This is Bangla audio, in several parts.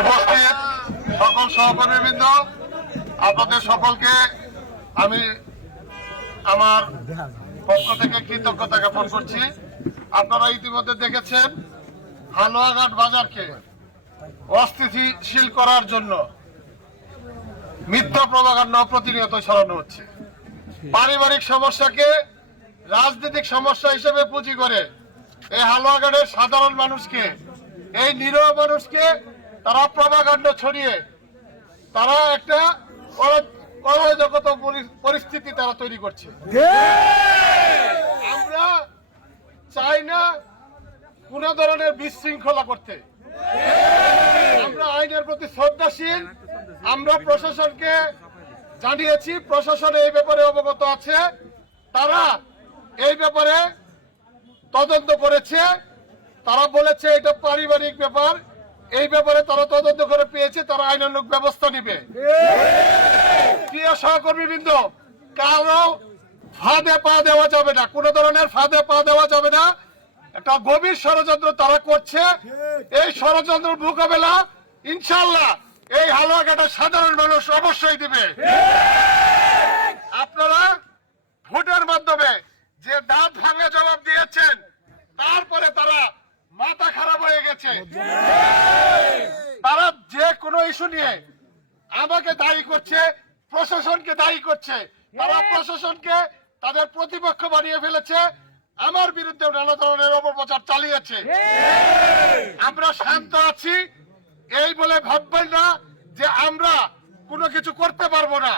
উপস্থিত সকল সহকর্মীবৃন্দ, আপনাদের সকলকে আমি আমার পক্ষ থেকে কৃতজ্ঞতা জ্ঞাপন করছি। আপনারা ইতিমধ্যে দেখেছেন হালুয়াঘাট বাজারকে অস্থিতিশীল করার জন্য মিথ্যা প্রপাগান্ডা প্রতিনিয়ত ছড়ানো হচ্ছে। পারিবারিক সমস্যাকে রাজনৈতিক সমস্যা হিসেবে পুঁজি করে এই হালুয়াঘাটের সাধারণ মানুষকে, এই নিরীহ মানুষকে তারা প্রপাগান্ডা ছড়িয়ে তারা একটা অরাজকতা পরিস্থিতি তারা তৈরি করছে। আমরা চাই না কোন ধরনের বিশৃঙ্খলা করতে। আমরা আইনের প্রতি শ্রদ্ধাশীল। আমরা প্রশাসনকে জানিয়েছি, প্রশাসন এই ব্যাপারে অবগত আছে। তারা এই ব্যাপারে তদন্ত করেছে। তারা বলেছে এটা পারিবারিক ব্যাপার, এই ব্যাপারে তারা তদন্ত করে পেয়েছে, তারা আইনানুগ ব্যবস্থা নিবে। প্রিয় সহকর্মীবৃন্দ, কারো ফাঁদে পা দেওয়া যাবে না, কোন ধরনের ফাঁদে পা দেওয়া যাবে না। একটা গভীর ষড়যন্ত্র তারা করছে। এই ষড়যন্ত্র মোকাবেলা ইনশাআল্লাহ এই হালুয়াঘাটের সাধারণ মানুষ অবশ্যই দিবে। আপনারা ভোটের মাধ্যমে যে দাঁত ভাঙা জবাব দিয়েছেন, তারপরে তারা মাথা খারাপ হয়ে গেছে। তারা যে কোনো ইস্যু নিয়ে আমাকে দায়ী করছে, প্রশাসনকে দায়ী করছে। তারা প্রশাসনকে তাদের প্রতিপক্ষ বানিয়ে ফেলেছে, আমার বিরুদ্ধে নানা ধরনের অপপ্রচার চালিয়েছে। আমরা শান্ত আছি এই বলে ভাববেন না যে আমরা কোনো কিছু করতে পারবো না।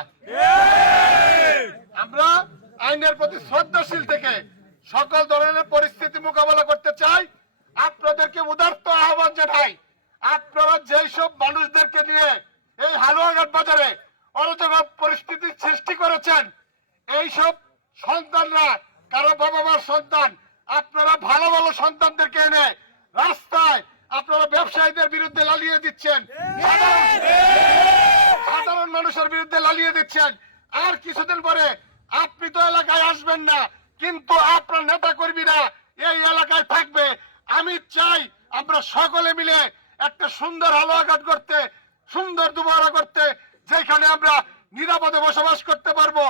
আমরা আইনের প্রতি শ্রদ্ধাশীল থেকে সকল ধরনের পরিস্থিতি মোকাবেলা করতে চাই। আপনাদেরকে উদারত আহ্বান জানাই, আপনারা যেই সব মানুষদেরকে নিয়ে এই হালুয়াঘাট বাজারে অরাজক পরিস্থিতি সৃষ্টি করেছেন, এই সব সন্তানরা কারো বাবা মার সন্তান, আপনারা ভালো ভালো সন্তানদেরকে এনে রাস্তায় আপনারা ব্যবসায়ীদের বিরুদ্ধে লালিয়ে দিচ্ছেন, সাধারণ মানুষের বিরুদ্ধে লালিয়ে দিচ্ছেন। আর কিছুদিন পরে আপনি তো এলাকায় আসবেন না, কিন্তু আপনার নেতা কর্মীরা এই এলাকায় থাকবে। আমি চাই আমরা সকলে মিলে একটা সুন্দর হালুয়াঘাট করতে, সুন্দর দুবারা করতে, যেখানে আমরা নিরাপদে বসবাস করতে পারবো।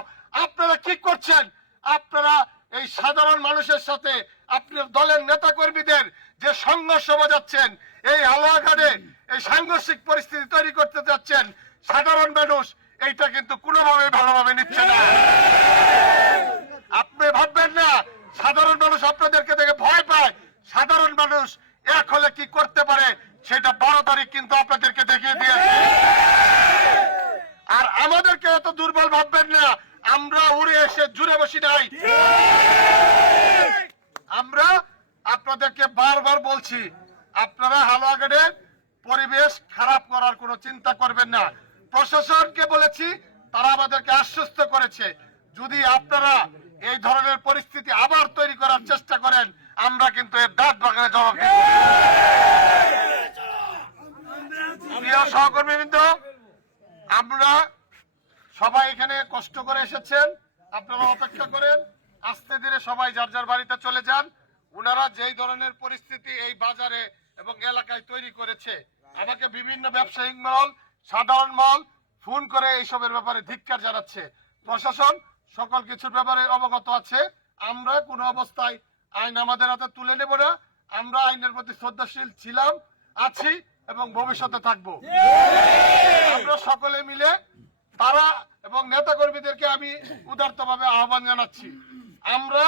আপনারা কি করছেন? আপনারা এই সাধারণ মানুষের সাথে আপনার দলের নেতা কর্মীদের যে সংঘর্ষ বাজাচ্ছেন, এই হালুয়াঘাটে এই সাংঘর্ষিক পরিস্থিতি তৈরি করতে যাচ্ছেন, সাধারণ মানুষ এইটা কিন্তু কোনোভাবে ভালোভাবে নিচ্ছে না। আপনি ভাববেন না সাধারণ মানুষ আপনাদেরকে দেখে ভয় পায়। সাধারণ মানুষ এক হলে কি করতে পারে সেটা 12 তারিখ কিন্তু আপনাদেরকে দেখিয়ে দিয়েছে। আর আমাদেরকে এত দুর্বল ভাববেন না, আমরা উড়ে এসে জুড়ে বসি নাই। আমরা আপনাদেরকে বারবার বলছি, আপনারা হালুয়াঘাটের পরিবেশ খারাপ করার কোনো চিন্তা করবেন না। প্রশাসনকে বলেছি, তারা আমাদেরকে আশ্বস্ত করেছে, যদি আপনারা এই ধরনের পরিস্থিতি আবার তৈরি করার চেষ্টা করেন, আমরা কিন্তু এর দাঁত ভাঙার জবাব দেব। প্রিয় সহকর্মীবৃন্দ, আমরা সবাই এখানে কষ্ট করে এসেছেন, আপনারা অপেক্ষা করেন, আস্তে ধীরে সবাই যার যার বাড়িতে চলে যান। ওনারা যেই ধরনের পরিস্থিতি এই বাজারে এবং এলাকায় তৈরি করেছে, আমাকে বিভিন্ন ব্যবসায়িক মহল, সাধারণ মহল ফোন করে এইসবের ব্যাপারে ধিক্কার জানাচ্ছে। প্রশাসন সকল কিছুর ব্যাপারে অবগত আছে। আমরা কোনো অবস্থায় আইন আমাদের হাতে তুলে নেব না। আমরা আইনের প্রতি শ্রদ্ধাশীল ছিলাম, আছি এবং ভবিষ্যতে থাকবো। আমরা সকলে মিলে তারা এবং নেতা কর্মীদেরকে আমি উদারতভাবে আহ্বান জানাচ্ছি। আমরা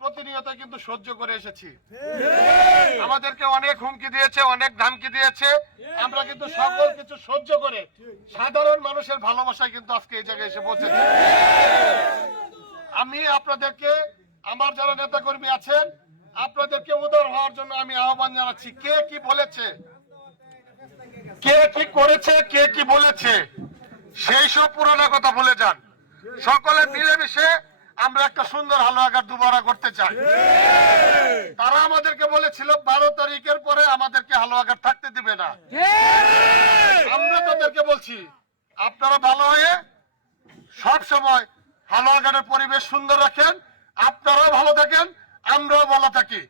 প্রতিনিয়ত কিন্তু সহ্য করে এসেছি, আমাদেরকে অনেক হুমকি দিয়েছে, অনেক ধামকি দিয়েছে। আমরা কিন্তু সকল কিছু সহ্য করে সাধারণ মানুষের ভালোবাসায় কিন্তু আজকে এই জায়গায় এসে পৌঁছেছি। আমি আপনাদেরকে, আমার যারা নেতা কর্মী আছেন, আপনাদেরকে উদার হওয়ার জন্য আমি আহ্বান জানাচ্ছি। কে কি বলেছে, কে কি করেছে, কে কি বলেছে, সেই সব পুরোনো কথা ভুলে যান। সকলে মিলেমিশে আমরা একটা সুন্দর হালুয়াঘাট দুবারা করতে চাই। তারা আমাদেরকে বলেছিল 12 তারিখের পরে আমাদেরকে হালুয়াঘাট থাকতে দিবে না। আমরা তাদেরকে বলছি, আপনারা ভালো হয়ে সব সময় হালুয়াঘাটের পরিবেশ সুন্দর রাখেন, আপনারাও ভালো থাকেন, আমরাও ভালো থাকি।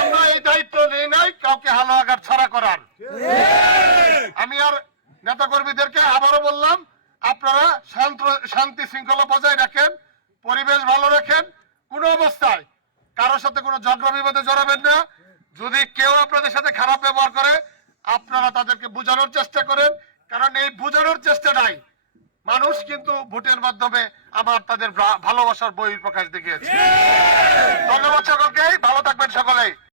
আমরা এই দায়িত্ব নেই নাই কাউকে হালুয়াঘাট ছাড়া করার। শান্তি শৃঙ্খলা বজায় রাখেন, পরিবেশ ভালো রাখেন, কোনো অবস্থায় কারোর সাথে কোনো ঝগড়া বিবাদে জড়াবেন না। যদি কেউ আপনাদের সাথে খারাপ ব্যবহার করে আপনারা তাদেরকে বোঝানোর চেষ্টা করেন, কারণ এই বোঝানোর চেষ্টাটাই মানুষ কিন্তু ভোটের মাধ্যমে আমার তাদের ভালোবাসার বহিঃপ্রকাশ দেখিয়েছে। ধন্যবাদ সকলকে, ভালো থাকবেন সকলেই।